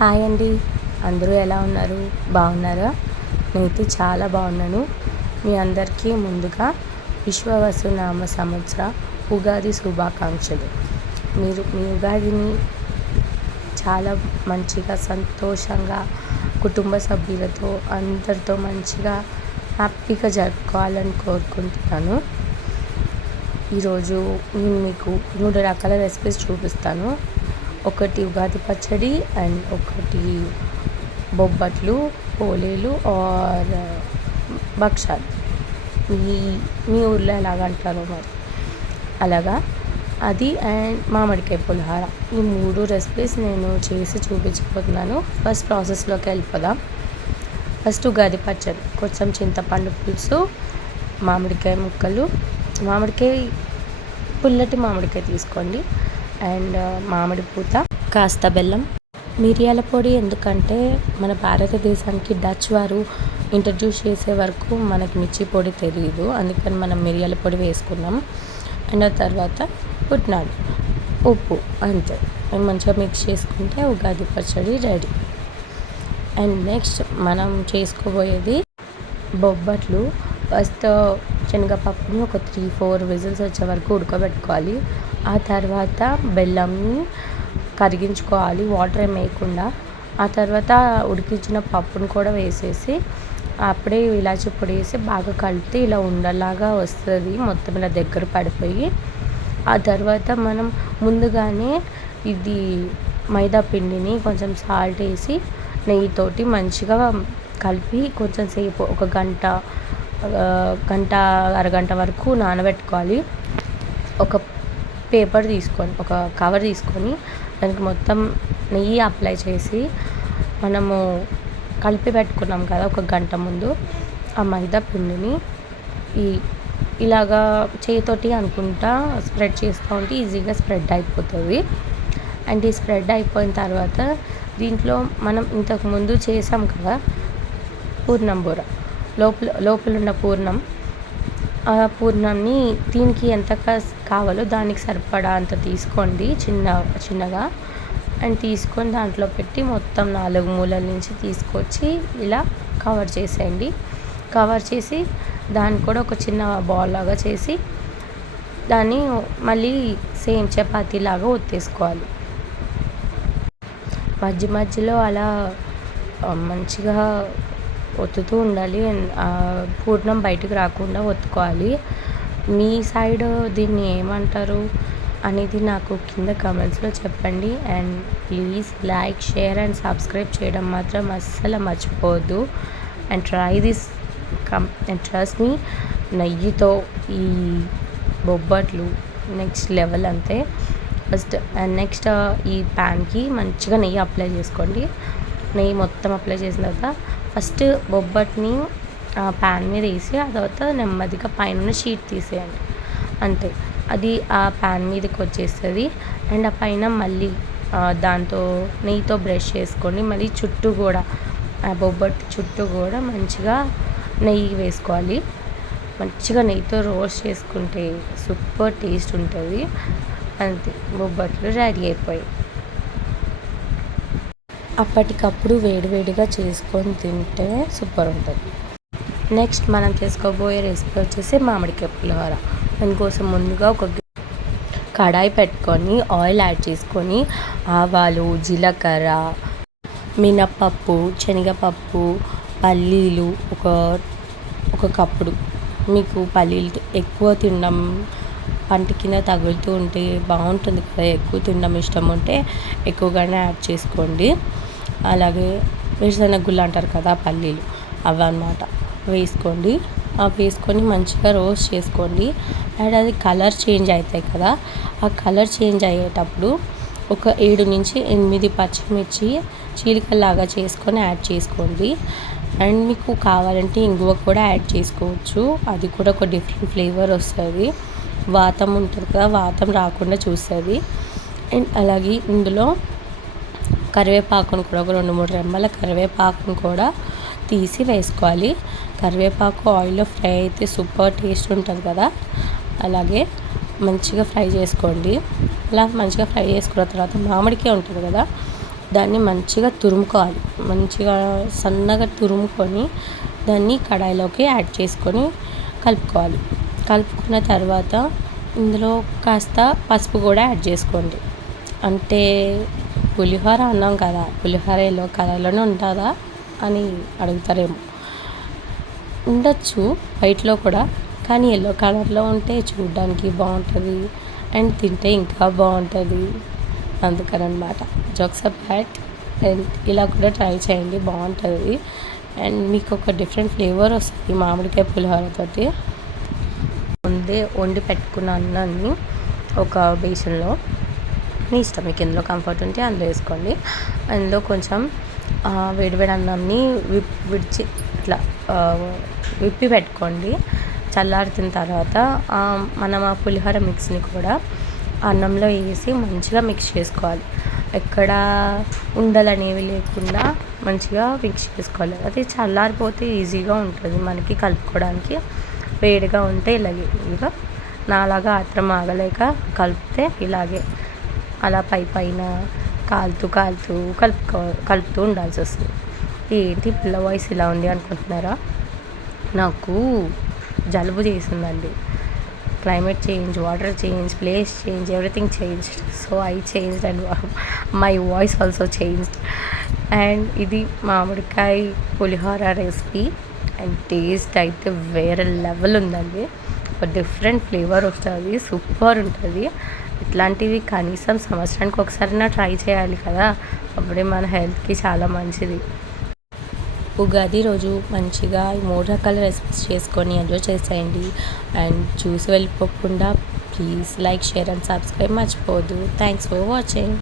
Hi అండి. అందరూ ఎలా ఉన్నారు? బాగున్నారా? నేనైతే చాలా బాగున్నాను. మీ అందరికీ ముందుగా విశ్వవసునామ సంవత్సర ఉగాది శుభాకాంక్షలు. మీరు మీ ఉగాదిని చాలా మంచిగా సంతోషంగా కుటుంబ సభ్యులతో అందరితో మంచిగా హ్యాపీగా జరుపుకోవాలని కోరుకుంటున్నాను. ఈరోజు నేను మీకు 3 రకాల రెసిపీస్ చూపిస్తాను. ఒకటి ఉగాది పచ్చడి అండ్ ఒకటి బొబ్బట్లు, పోలేలు ఆర్ భక్షాలు. మీ మీ ఊర్లో ఎలాగంటారో మరి అలాగా అది అండ్ మామిడికాయ పులిహార. ఈ 3 రెసిపీస్ నేను చేసి చూపించబోతున్నాను. ఫస్ట్ ప్రాసెస్లోకి వెళ్ళిపోదాం. ఫస్ట్ ఉగాది పచ్చడి, కొంచెం చింతపండు పులుసు, మామిడికాయ ముక్కలు, పుల్లటి మామిడికాయ తీసుకోండి అండ్ మామిడి పూత, కాస్త బెల్లం, మిరియాల పొడి. ఎందుకంటే మన భారతదేశానికి డచ్ వారు ఇంట్రడ్యూస్ చేసే వరకు మనకి మిర్చి పొడి తెలియదు, అందుకని మనం మిరియాల పొడి వేసుకున్నాం. అండ్ ఆ తర్వాత పుట్నాలు, ఉప్పు, అంతే. మంచిగా మిక్స్ చేసుకుంటే ఉగాది పచ్చడి రెడీ. అండ్ నెక్స్ట్ మనం చేసుకోబోయేది బొబ్బట్లు. ఫస్ట్ శనగపప్పుని ఒక 3-4 విజిల్స్ వచ్చే వరకు ఉడకబెట్టుకోవాలి. ఆ తర్వాత బెల్లంని కరిగించుకోవాలి, వాటర్ ఏం వేయకుండా. ఆ తర్వాత ఉడికించిన పప్పును కూడా వేసేసి అప్పుడే ఇలాచి పొడి వేసి బాగా కలిపితే ఇలా ఉండలాగా వస్తుంది, మొత్తం ఇలా దగ్గర పడిపోయి. ఆ తర్వాత మనం ముందుగానే ఇది మైదా పిండిని కొంచెం సాల్ట్ వేసి నెయ్యితోటి మంచిగా కలిపి కొంచెం సేపు ఒక అరగంట వరకు నానబెట్టుకోవాలి. ఒక పేపర్ తీసుకొని, ఒక కవర్ తీసుకొని దానికి మొత్తం నెయ్యి అప్లై చేసి మనము కలిపి పెట్టుకున్నాం కదా ఒక గంట ముందు, ఆ మైదా పిండిని ఇలాగా చేతితోటి అనుకుంటా స్ప్రెడ్ చేస్తూ ఉంటే ఈజీగా స్ప్రెడ్ అయిపోతుంది. అండ్ ఈ స్ప్రెడ్ అయిపోయిన తర్వాత దీంట్లో మనం ఇంతకుముందు చేసాం కదా పూర్ణం బూర, లోపల ఉన్న పూర్ణం, ఆ పూర్ణాన్ని దీనికి ఎంత కావాలో దానికి సరిపడా అంత తీసుకోండి చిన్నగా. అండ్ తీసుకొని దాంట్లో పెట్టి మొత్తం 4 మూలల నుంచి తీసుకొచ్చి ఇలా కవర్ చేసేయండి. కవర్ చేసి దాన్ని కూడా ఒక చిన్న బాల్ లాగా చేసి దాన్ని మళ్ళీ సేమ్ చపాతీలాగా ఒత్తేసుకోవాలి. మధ్యలో అలా మంచిగా ఒత్తుతూ ఉండాలి. పూర్ణం బయటకు రాకుండా ఒత్తుకోవాలి. మీ సైడ్ దీన్ని ఏమంటారు అనేది నాకు కింద కమెంట్స్లో చెప్పండి. And please like, share and subscribe చేయడం మాత్రం అస్సలు మర్చిపోవద్దు. And try this and trust me, నెయ్యితో ఈ బొబ్బట్లు నెక్స్ట్ లెవెల్ అంతే. ఫస్ట్ అండ్ నెక్స్ట్ ఈ ప్యాన్కి మంచిగా నెయ్యి అప్లై చేసుకోండి. నెయ్యి మొత్తం అప్లై చేసిన తర్వాత ఫస్ట్ బొబ్బట్ని ప్యాన్ మీద వేసి ఆ తర్వాత నెమ్మదిగా పైన షీట్ తీసేయండి, అంతే. అది ఆ ప్యాన్ మీదకి వచ్చేస్తుంది. అండ్ ఆ పైన మళ్ళీ దాంతో నెయ్యితో బ్రష్ చేసుకోండి. మళ్ళీ చుట్టూ కూడా ఆ బొబ్బట్టు చుట్టూ కూడా మంచిగా నెయ్యి వేసుకోవాలి. మంచిగా నెయ్యితో రోస్ట్ చేసుకుంటే సూపర్ టేస్ట్ ఉంటుంది. అంతే, బొబ్బట్లు రెడీ అయిపోయాయి. అప్పటికప్పుడు వేడివేడిగా చేసుకొని తింటే సూపర్ ఉంటుంది. నెక్స్ట్ మనం చేసుకోబోయే రెసిపీ వచ్చేసి మామిడికాయ పులిహోర. దానికోసం ముందుగా ఒక కడాయి పెట్టుకొని ఆయిల్ యాడ్ చేసుకొని ఆవాలు, జీలకర్ర, మినప్పప్పు, శనగపప్పు, పల్లీలు ఒక కప్పుడు. మీకు పల్లీలు ఎక్కువ తినడం పంట కింద తగులుతూ ఉంటే బాగుంటుంది కదా, ఎక్కువ తినడం ఇష్టం ఉంటే ఎక్కువగానే యాడ్ చేసుకోండి. అలాగే వేరుశనగ గుళ్ళు అంటారు కదా, పల్లీలు అవన్నమాట వేసుకోండి. వేసుకొని మంచిగా రోస్ట్ చేసుకోండి. అండ్ అది కలర్ చేంజ్ అవుతాయి కదా, ఆ కలర్ చేంజ్ అయ్యేటప్పుడు ఒక 7-8 పచ్చిమిర్చి చీలికల్లాగా చేసుకొని యాడ్ చేసుకోండి. అండ్ మీకు కావాలంటే ఇంగువ కూడా యాడ్ చేసుకోవచ్చు, అది కూడా ఒక డిఫరెంట్ ఫ్లేవర్ వస్తుంది. వాతం ఉంటుంది కదా, వాతం రాకుండా చూస్తుంది. అండ్ అలాగే ఇందులో కరివేపాకును కూడా ఒక 2-3 రెమ్మల కరివేపాకును కూడా తీసి వేసుకోవాలి. కరివేపాకు ఆయిల్లో ఫ్రై అయితే సూపర్ టేస్ట్ ఉంటుంది కదా, అలాగే మంచిగా ఫ్రై చేసుకోండి. అలా మంచిగా ఫ్రై చేసుకున్న తర్వాత మామిడికాయ ఉంటుంది కదా, దాన్ని మంచిగా తురుముకోవాలి. మంచిగా సన్నగా తురుముకొని దాన్ని కడాయిలోకి యాడ్ చేసుకొని కలుపుకోవాలి. కలుపుకున్న తర్వాత ఇందులో కాస్త పసుపు కూడా యాడ్ చేసుకోండి. అంటే పులిహోర అన్నాం కదా, పులిహోర ఎల్లో కలర్లోనే ఉంటుందా అని అడుగుతారేమో. ఉండొచ్చు వైట్లో కూడా, కానీ ఎల్లో కలర్లో ఉంటే చూడడానికి బాగుంటుంది అండ్ తింటే ఇంకా బాగుంటుంది. అందుకనమాట జోక్స్ అపార్ట్. అండ్ ఇలా కూడా ట్రై చేయండి, బాగుంటుంది. అండ్ మీకు ఒక డిఫరెంట్ ఫ్లేవర్ వస్తుంది మామిడికాయ పులిహోరతోటి. ముందే వండి పెట్టుకున్న అన్నాన్ని ఒక బేసన్లో, మీ ఇష్టం, మీకు ఎందులో కంఫర్ట్ ఉంటే అందులో వేసుకోండి. అందులో కొంచెం వేడివేడి అన్నాన్ని విడిచి ఇట్లా విప్పి పెట్టుకోండి. చల్లారుతున్న తర్వాత మనం ఆ పులిహోర మిక్స్ని కూడా అన్నంలో వేసి మంచిగా మిక్స్ చేసుకోవాలి. ఎక్కడ ఉండలు అనేవి లేకుండా మంచిగా మిక్స్ చేసుకోవాలి. అది చల్లారిపోతే ఈజీగా ఉంటుంది మనకి కలుపుకోవడానికి. వేడిగా ఉంటే ఇలాగే ఇక నాలాగా ఆత్రం ఆగలేక కలిపితే ఇలాగే అలా పైన కాలుతూ కలుపుతూ ఉండాల్సి వస్తుంది. ఏంటి పిల్ల వాయిస్ ఇలా ఉంది అనుకుంటున్నారా? నాకు జలుబు చేసిందండి. Climate change, water change, place change, everything change. So I changed and my voice also changed. And ఇది మామిడికాయ పులిహోర రెసిపీ. అండ్ టేస్ట్ అయితే వేరే లెవెల్ ఉందండి. ఒక డిఫరెంట్ ఫ్లేవర్ వస్తుంది, సూపర్ ఉంటుంది. ఇట్లాంటివి కనీసం సంవత్సరానికి ఒకసారైనా ట్రై చేయాలి కదా, అప్పుడే మన హెల్త్కి చాలా మంచిది. ఉగాది రోజు మంచిగా ఈ 3 రకాల రెసిపీస్ చేసుకొని ఎంజాయ్ చేసేయండి. అండ్ చూసి వెళ్ళిపోకుండా please like, share and subscribe మర్చిపోవద్దు. Thanks for watching.